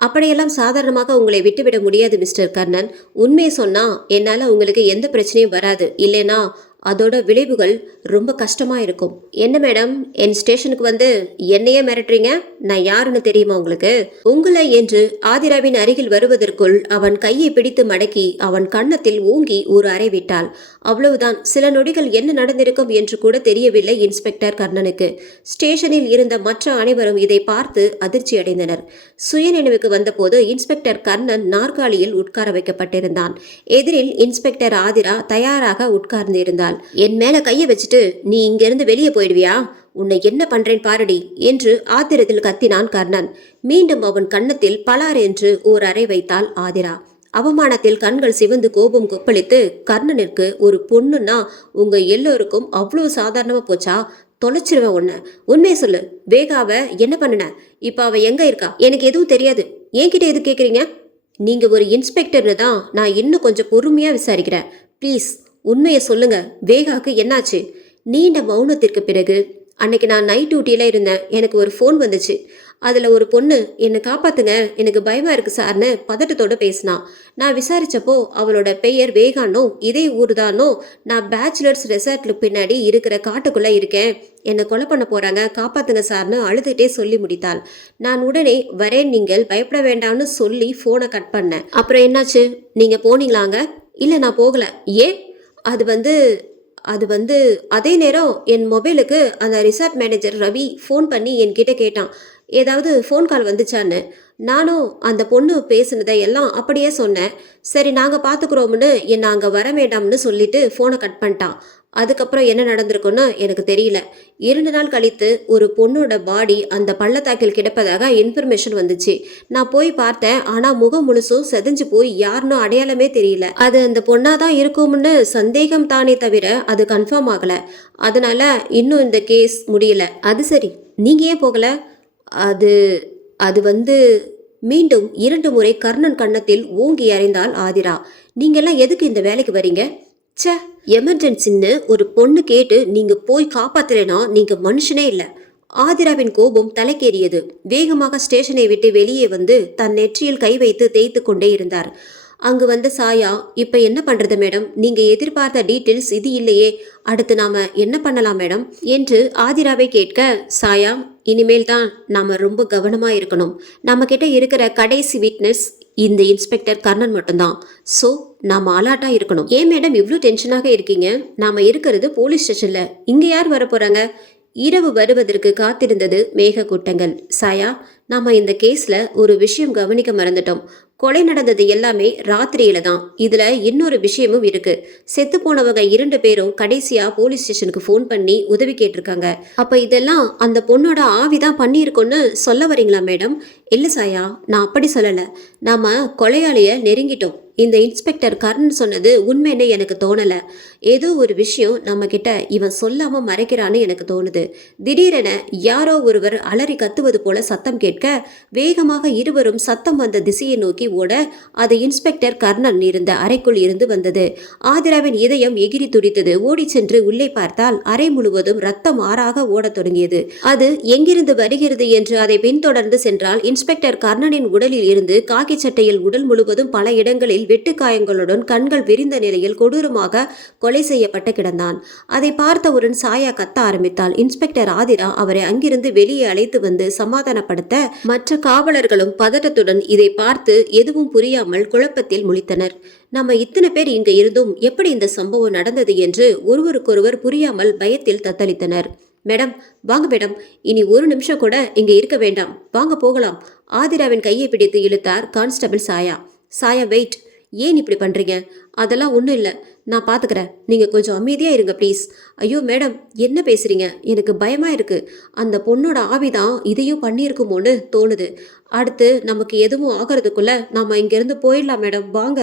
அப்படியெல்லாம் சாதாரணமாக உங்களை விட்டுவிட முடியாது மிஸ்டர் கர்ணன். உண்மையை சொன்னா என்னால உங்களுக்கு எந்த பிரச்சனையும் வராது, இல்லைனா அதோட விளைவுகள் ரொம்ப கஷ்டமா இருக்கும். என்ன மேடம், என் ஸ்டேஷனுக்கு வந்து என்னையே மிரட்டுறீங்க? நான் யாருன்னு தெரியுமா உங்களுக்கு? உங்களை என்று ஆதிராவின் அருகில் வருவதற்குள் அவன் கையை பிடித்து மடக்கி அவன் கன்னத்தில் ஓங்கி ஒரு அறை விட்டாள். அவ்வளவுதான். சில நொடிகள் என்ன நடந்திருக்கும் என்று கூட தெரியவில்லை இன்ஸ்பெக்டர் கர்ணனுக்கு. ஸ்டேஷனில் இருந்த மற்ற அனைவரும் இதை பார்த்து அதிர்ச்சி அடைந்தனர். சுயநினைவுக்கு வந்தபோது இன்ஸ்பெக்டர் கர்ணன் நாற்காலியில் உட்கார வைக்கப்பட்டிருந்தான். எதிரில் இன்ஸ்பெக்டர் ஆதிரா தயாராக உட்கார்ந்து இருந்தாள். என் மேல கையை வச்சுட்டு நீ இங்கிருந்து வெளியே போயிடுவியா? உன்னை என்ன பண்றேன் பாருடி என்று ஆத்திரத்தில் கத்தினான் கர்ணன். மீண்டும் அவன் கன்னத்தில் பலார் என்று ஓர் அறை வைத்தாள் ஆதிரா. அவமானத்தில் கண்கள் சிவந்து கோபம் கொப்பளித்து, கர்ணனிற்கு ஒரு பொண்ணுன்னா உங்க எல்லோருக்கும் அவ்வளவு சாதாரணமா போச்சா? தொலைச்சிருவேன் உன்னை. உண்மையை சொல்லு, வேகாவை என்ன பண்ணுன? இப்ப அவ எங்க இருக்கா? எனக்கு எதுவும் தெரியாது. என்கிட்ட எது கேக்குறீங்க? நீங்க ஒரு இன்ஸ்பெக்டர்னு தான் நான் இன்னும் கொஞ்சம் பொறுமையா விசாரிக்கிறேன். ப்ளீஸ் உண்மையை சொல்லுங்க, வேகாக்கு என்னாச்சு? நீண்ட மௌனத்திற்கு பிறகு, அன்னைக்கு நான் நைட் டியூட்டியில இருந்தேன். எனக்கு ஒரு ஃபோன் வந்துச்சு. அதில் ஒரு பொண்ணு என்னை காப்பாத்துங்க, எனக்கு பயமா இருக்கு சார்னு பதட்டத்தோடு பேசினா. நான் விசாரிச்சப்போ அவளோட பெயர் வேகானோ, இதே ஊர் தானோ. நான் பேச்சுலர்ஸ் ரெசார்ட்ல பின்னாடி இருக்கிற காட்டுக்குள்ள இருக்கேன், என்னை கொலை பண்ண போறாங்க, காப்பாத்துங்க சார்னு அழுதுகிட்டே சொல்லி முடித்தாள். நான் உடனே வரேன், நீங்கள் பயப்பட வேண்டாம்னு சொல்லி ஃபோனை கட் பண்ணேன். அப்புறம் என்னாச்சு? நீங்க போனீங்களாங்க? இல்லை, நான் போகல. ஏன்? அது வந்து அதே நேரம் என் மொபைலுக்கு அந்த ரிசார்ட் மேனேஜர் ரவி ஃபோன் பண்ணி என்கிட்ட கேட்டான், ஏதாவது ஃபோன் கால் வந்துச்சான்னு. நானும் அந்த பொண்ணு பேசுனதை எல்லாம் அப்படியே சொன்னேன். சரி, நாங்கள் பார்த்துக்குறோம்னு என்னை அங்கே வர வேண்டாம்னு சொல்லிட்டு ஃபோனை கட் பண்ணிட்டான். அதுக்கப்புறம் என்ன நடந்திருக்குன்னு எனக்கு தெரியல. 2 நாள் கழித்து ஒரு பொண்ணோட பாடி அந்த பள்ளத்தாக்கில் கிடப்பதாக இன்ஃபர்மேஷன் வந்துச்சு. நான் போய் பார்த்தேன். ஆனால் முகம் முழுசும் செதஞ்சு போய் யாருன்னு அடையாளமே தெரியல. அது அந்த பொண்ணாதான் இருக்கும்னு சந்தேகம் தானே தவிர அது கன்ஃபார்ம் ஆகல. அதனால இன்னும் இந்த கேஸ் முடியல. அது சரி, நீங்க ஏன் போகல? அது அது வந்து மீண்டும் 2 முறை கர்ணன் கன்னத்தில் ஓங்கி அறைந்தாள் ஆதிரா. நீங்கெல்லாம் எதுக்கு இந்த வேலைக்கு வரீங்க? ச்சே, எமர்ஜென்சின்னு ஒரு பொண்ணு கேட்டு நீங்க போய் காப்பாத்துறேனா நீங்க மனுஷனே இல்லை. ஆதிராவின் கோபம் தலைக்கேறியது. வேகமாக ஸ்டேஷனை விட்டு வெளியே வந்து தன் நெற்றியில் கை வைத்து தேய்த்து கொண்டே இருந்தார். அங்கு வந்த சாயா, இப்ப என்ன பண்றது மேடம்? நீங்க எதிர்பார்த்த டீட்டெயில்ஸ் இது இல்லையே, அடுத்து நாம என்ன பண்ணலாம் மேடம் என்று ஆதிராவை கேட்க, சாயா, இனிமேல் தான் நாம ரொம்ப கவனமா இருக்கணும். நம்ம கிட்ட இருக்கிற கடைசி விட்னஸ் இந்த இன்ஸ்பெக்டர் கர்ணன் மட்டும்தான். ஸோ நாம அலர்ட்டா இருக்கணும். ஏன் மேடம் இவ்வளோ டென்ஷனாக இருக்கீங்க? நாம இருக்கிறது போலீஸ் ஸ்டேஷன்ல. இங்க யார் வர போறாங்க? இரவு வருவதற்கு காத்திருந்தது மேக கூட்டங்கள். சாயா, நாம இந்த கேஸ்ல ஒரு விஷயம் கவனிக்க மறந்துட்டோம். கொலை நடந்தது எல்லாமே ராத்திரியில தான். இதுல இன்னொரு விஷயமும் இருக்கு. செத்து போனவங்க 2 பேரும் கடைசியா போலீஸ் ஸ்டேஷனுக்கு ஃபோன் பண்ணி உதவி கேட்டிருக்காங்க. அப்ப இதெல்லாம் அந்த பொண்ணோட ஆவிதான் பண்ணியிருக்கோன்னு சொல்ல வரீங்களா மேடம்? இல்ல சாயா, நான் அப்படி சொல்லல. நாம கொலையாளிய நெருங்கிட்டோம். இந்த இன்ஸ்பெக்டர் கர்ணன் சொன்னது உண்மைன்னு எனக்கு தோணல. ஏதோ ஒரு விஷயம் நம்ம கிட்ட இவன் சொல்லாம மறைக்கிறான்னு எனக்கு தோணுது. திடீரென யாரோ ஒருவர் அலறி கத்துவது போல சத்தம் கேட்க, வேகமாக இருவரும் சத்தம் வந்த திசையை நோக்கி ஓட, அது இன்ஸ்பெக்டர் கர்ணன் இருந்த அறைக்குள் இருந்து வந்தது. ஆதிராவின் இதயம் எகிரி துடித்தது. ஓடி சென்று உள்ளே பார்த்தால் அறை முழுவதும் ரத்தம் ஆறாக ஓடத் தொடங்கியது. அது எங்கிருந்து வருகிறது என்று அதை பின்தொடர்ந்து சென்றால் இன்ஸ்பெக்டர் கர்ணனின் உடலில் இருந்து காக்கி சட்டையில் உடல் முழுவதும் பல இடங்களில் வெட்டுக்காயங்களுடன் கண்கள் விரிந்த நிலையில் கொடூரமாக கொலை செய்யப்பட்டு கிடந்தான். அதை பார்த்தவுடன் சாயா கத்த ஆரம்பித்தாள். இன்ஸ்பெக்டர் ஆதிரா அவரை அங்கிருந்து வெளியே அழைத்து வந்து சமாதானப்படுத்த, மற்ற காவலர்களும் பதட்டத்துடன் இதை பார்த்து எதுவும் புரியாமல் குழப்பத்தில் முழித்தனர். நம்ம இத்தனை பேர் இங்க இருந்தும் எப்படி இந்த சம்பவம் நடந்தது என்று ஒருவருக்கொருவர் புரியாமல் பயத்தில் தத்தளித்தனர். மேடம், வாங்க மேடம், இனி ஒரு நிமிஷம் கூட இங்க இருக்க வேண்டாம், வாங்க போகலாம். ஆதிராவின் கையை பிடித்து இழுத்தார் கான்ஸ்டபிள் சாயா. சாயா, வெயிட், ஏன் இப்படி பண்றீங்க? அதெல்லாம் ஒன்றும் இல்லை, நான் பார்த்துக்கிறேன். நீங்கள் கொஞ்சம் அமைதியாக இருங்க ப்ளீஸ். ஐயோ மேடம், என்ன பேசுகிறீங்க? எனக்கு பயமாக இருக்குது. அந்த பொண்ணோட ஆவிதான் இதையும் பண்ணியிருக்குமோன்னு தோணுது. அடுத்து நமக்கு எதுவும் ஆகிறதுக்குள்ள நாம் இங்கேருந்து போயிடலாம் மேடம், வாங்க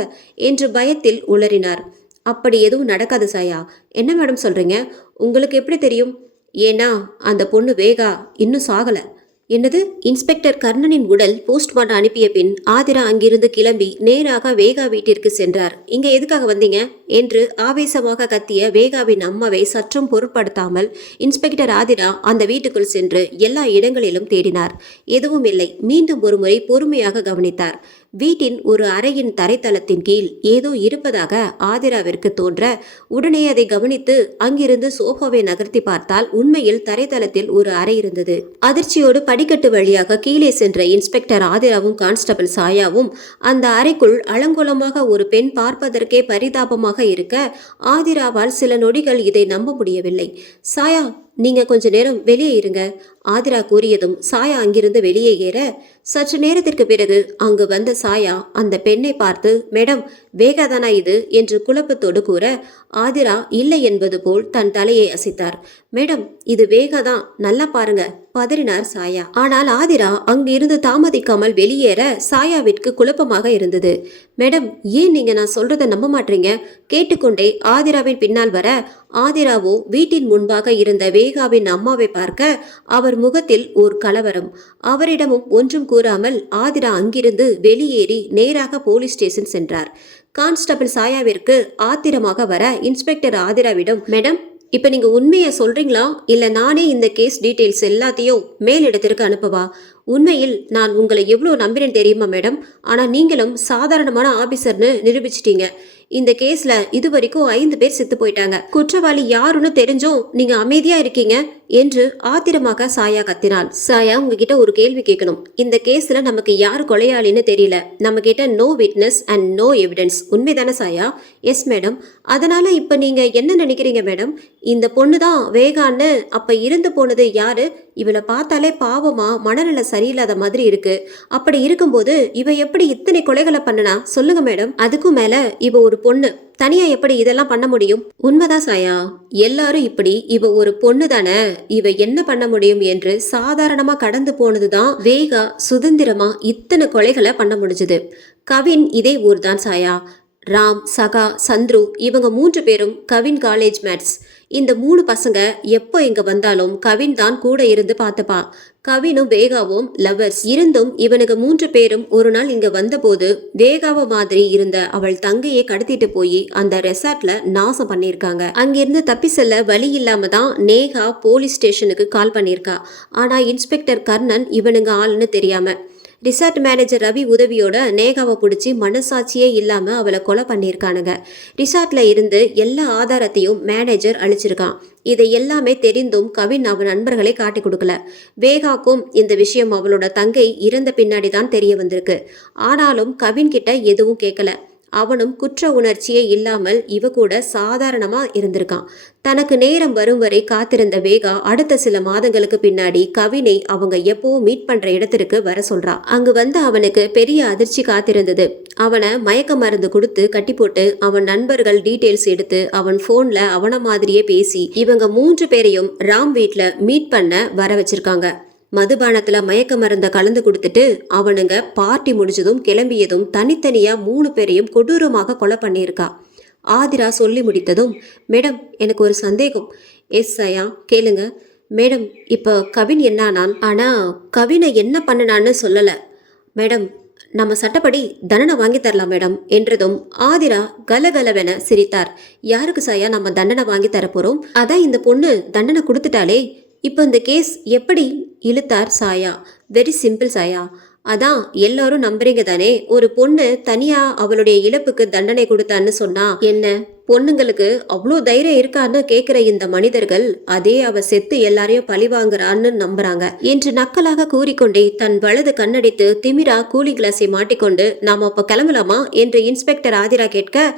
என்று பயத்தில் உளறினார். அப்படி எதுவும் நடக்காது சாயா. என்ன மேடம் சொல்கிறீங்க? உங்களுக்கு எப்படி தெரியும்? ஏன்னா அந்த பொண்ணு வேகா இன்னும் சாகலை. என்னது? இன்ஸ்பெக்டர் கர்ணனின் உடல் போஸ்ட்மார்ட்டம் அனுப்பிய பின் ஆதிரா அங்கிருந்து கிளம்பி நேராக வேகா வீட்டிற்கு சென்றார். இங்க எதுக்காக வந்தீங்க என்று ஆவேசமாக கத்திய வேகாவின் அம்மாவை சற்றும் பொருட்படுத்தாமல் இன்ஸ்பெக்டர் ஆதிரா அந்த வீட்டுக்குள் சென்று எல்லா இடங்களிலும் தேடினார். எதுவும் இல்லை. மீண்டும் ஒருமுறை பொறுமையாக கவனித்தார். வீட்டின் ஒரு அறையின் தரைத்தளத்தின் கீழ் ஏதோ இருப்பதாக ஆதிராவிற்கு தோன்ற உடனே அதை கவனித்து அங்கிருந்து சோஃபாவை நகர்த்தி பார்த்தால் உண்மையில் தரைத்தளத்தில் ஒரு அறை இருந்தது. அதிர்ச்சியோடு படிக்கட்டு வழியாக கீழே சென்ற இன்ஸ்பெக்டர் ஆதிராவும் கான்ஸ்டபிள் சாயாவும் அந்த அறைக்குள் அலங்கோலமாக ஒரு பெண் பார்ப்பதற்கே பரிதாபமாக இருக்க ஆதிராவால் சில நொடிகள் இதை நம்ப முடியவில்லை. சாயா, நீங்க கொஞ்ச நேரம் வெளியே இருங்க, ஆதிரா கூறியதும் சாயா அங்கிருந்து வெளியே ஏற சற்று நேரத்திற்கு பிறகு அங்கு வந்த சாயா அந்த பெண்ணை பார்த்து, மேடம், வேகாதானா இது என்று குழப்பத்தோடு கூற ஆதிரா இல்லை என்பது போல் தன் தலையை அசைத்தார். மேடம், இது வேகாதான், நல்லா பாருங்க, பதறினார் சாயா. ஆனால் ஆதிரா அங்கு இருந்து தாமதிக்காமல் வெளியேற சாயாவிற்கு குழப்பமாக இருந்தது. மேடம், ஏன் நீங்க நான் சொல்றதை நம்ப மாட்டீங்க? கேட்டுக்கொண்டே ஆதிராவின் பின்னால் வர ஆதிராவோ வீட்டின் முன்பாக இருந்த வேகாவின் அம்மாவை பார்க்க அவர் முகத்தில் ஓர் கலவரம். அவரிடமும் ஒன்றும் கூறாமல் ஆதிரா அங்கிருந்து வெளியேறி நேராக போலீஸ் ஸ்டேஷன் சென்றார். கான்ஸ்டபிள் சாயாவிற்கு ஆத்திரமாக வர இன்ஸ்பெக்டர் ஆதிராவிடம், மேடம், இப்ப நீங்க உண்மையை சொல்றீங்களா இல்ல நானே இந்த கேஸ் டீடைல்ஸ் எல்லாத்தையும் மேலிடத்திற்கு அனுப்பவா? உண்மையில் நான் உங்களை எவ்வளோ நம்பினேன் தெரியுமா மேடம்? ஆனால் நீங்களும் சாதாரணமான ஆபீசர்னு நிரூபிச்சிட்டீங்க. இந்த கேஸ்ல இதுவரைக்கும் 5 பேர் செத்து போயிட்டாங்க. குற்றவாளி யாருன்னு தெரிஞ்சும் நீங்க அமைதியா இருக்கீங்க என்று ஆத்திரமாக சாயா கத்தினாள். சாயா, உங்ககிட்ட ஒரு கேள்வி கேட்கணும். இந்த கேஸ்ல நமக்கு யார் கொலையாளின்னு தெரியல. நம்ம கிட்ட no witness and no evidence. உண்மைதானே சாயா? Yes madam. அதனால இப்ப நீங்க என்ன நினைக்கிறீங்க மேடம்? இந்த பொண்ணு தான் வேகான்னு அப்ப இருந்து போனது யாரு? இவளை பார்த்தாலே பாவமா மனநல சரியில்லாத மாதிரி இருக்கு. அப்படி இருக்கும்போது இவ எப்படி இத்தனை கொலைகளை பண்ணனா? சொல்லுங்க மேடம். அதுக்கும் மேல இவ ஒரு பொண்ணு, தனியா எப்படி இதெல்லாம் பண்ண முடியும்? உண்மைதான் சாயா, எல்லாரும் இப்படி இவ ஒரு பொண்ணு தானே, இவ என்ன பண்ண முடியும் என்று சாதாரணமா கடந்து போனதுதான் வேகா சுதந்திரமா இத்தனை கொலைகளை பண்ண முடிஞ்சது. கவின் இதே ஊர் தான் சாயா. ராம், சகா, சந்துரு இவங்க 3 பேரும் கவின் காலேஜ் மேட்ஸ். இந்த 3 பசங்க எப்போ இங்க வந்தாலும் கவின் தான் கூட இருந்து பார்த்துப்பா. கவினும் வேகாவும் லவர்ஸ். இருந்தும் இவனுக்கு 3 பேரும் ஒரு நாள் இங்க வந்தபோது வேகாவ மாதிரி இருந்த அவள் தங்கையை கடத்திட்டு போய் அந்த ரெசார்ட்ல நாசம் பண்ணியிருக்காங்க. அங்கிருந்து தப்பி செல்ல வழி இல்லாம தான் நேகா போலீஸ் ஸ்டேஷனுக்கு கால் பண்ணியிருக்கா. ஆனா இன்ஸ்பெக்டர் கர்ணன் இவனுங்க ஆளுன்னு தெரியாம ரிசார்ட் மேனேஜர் ரவி உதவியோட நேகாவை பிடிச்சி மனசாட்சியே இல்லாம அவளை கொலை பண்ணியிருக்கானுங்க. ரிசார்ட்ல இருந்து எல்லா ஆதாரத்தையும் மேனேஜர் அழிச்சிருக்கான். இதை எல்லாமே தெரிந்தும் கவின் அவன் நண்பர்களை காட்டி கொடுக்கல. வேகாக்கும் இந்த விஷயம் அவளோட தங்கை இறந்த பின்னாடி தான் தெரிய வந்திருக்கு. ஆனாலும் கவின் கிட்ட எதுவும் கேட்கல. அவனும் குற்ற உணர்ச்சியே இல்லாமல் இவ கூட சாதாரணமா இருந்திருக்கான். தனக்கு நேரம் வரும் வரை காத்திருந்த வேகா அடுத்த சில மாதங்களுக்கு பின்னாடி கவினை அவங்க எப்பவும் மீட் பண்ற இடத்திற்கு வர சொல்றா. அங்கு வந்து அவனுக்கு பெரிய அதிர்ச்சி காத்திருந்தது. அவனை மயக்க மருந்து கொடுத்து கட்டி போட்டு அவன் நண்பர்கள் டீட்டெயில்ஸ் எடுத்து அவன் போன்ல அவன மாதிரியே பேசி இவங்க 3 பேரையும் ராம் வீட்ல மீட் பண்ண வர வச்சிருக்காங்க. மதுபானத்துல மயக்க மருந்த கலந்து கொடுத்துட்டு அவனுங்க பார்ட்டி முடிஞ்சதும் கிளம்பியதும் தனித்தனியா 3 பேரையும் கொடூரமாக கொலை பண்ணியிருக்கா. ஆதிரா சொல்லி முடித்ததும், மேடம், எனக்கு ஒரு சந்தேகம். எஸ் சாயா, கேளுங்க. மேடம், இப்போ கவின் என்னானான்? ஆனா கவினை என்ன பண்ணனான்னு சொல்லல மேடம். நம்ம சட்டப்படி தண்டனை வாங்கி தரலாம் மேடம் என்றதும் ஆதிரா கலகலவென சிரித்தார். யாருக்கு சாயா நம்ம தண்டனை வாங்கி தரப்போறோம்? அதான் இந்த பொண்ணு தண்டனை கொடுத்துட்டாலே, இப்போ இந்த கேஸ் எப்படி இழுத்தார் சாயா. வெரி சிம்பிள் சாயா. அதான் எல்லாரும் நம்புறீங்க தானே, ஒரு பொண்ணு தனியா அவளுடைய இழப்புக்கு தண்டனை கொடுத்தான்னு சொன்னா என்ன? பொண்ணுங்களுக்கு அவ்வளோ தைரியம் இருக்கான்னு கேட்கிற இந்த மனிதர்கள் அதே அவ செத்து எல்லாரையும் பழி வாங்குறான்னு நம்புறாங்க என்று நக்கலாக கூறிக்கொண்டே தன் வலது கண்ணடித்து திமிரா கூலிங் கிளாஸை மாட்டிக்கொண்டு நாம அப்ப கிளம்பலாமா என்று இன்ஸ்பெக்டர் ஆதிரா கேட்க,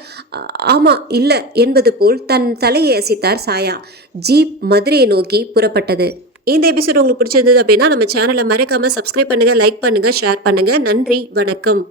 ஆமா இல்ல என்பது போல் தன் தலையை அசைத்தார் சாயா. ஜீப் மதுரையை நோக்கி புறப்பட்டது. இந்த எபிசோட் உங்களுக்கு பிடிச்சிருந்தது அப்படின்னா நம்ம சேனலை மறக்காம சப்ஸ்கிரைப் பண்ணுங்க, லைக் பண்ணுங்க, ஷேர் பண்ணுங்க. நன்றி, வணக்கம்.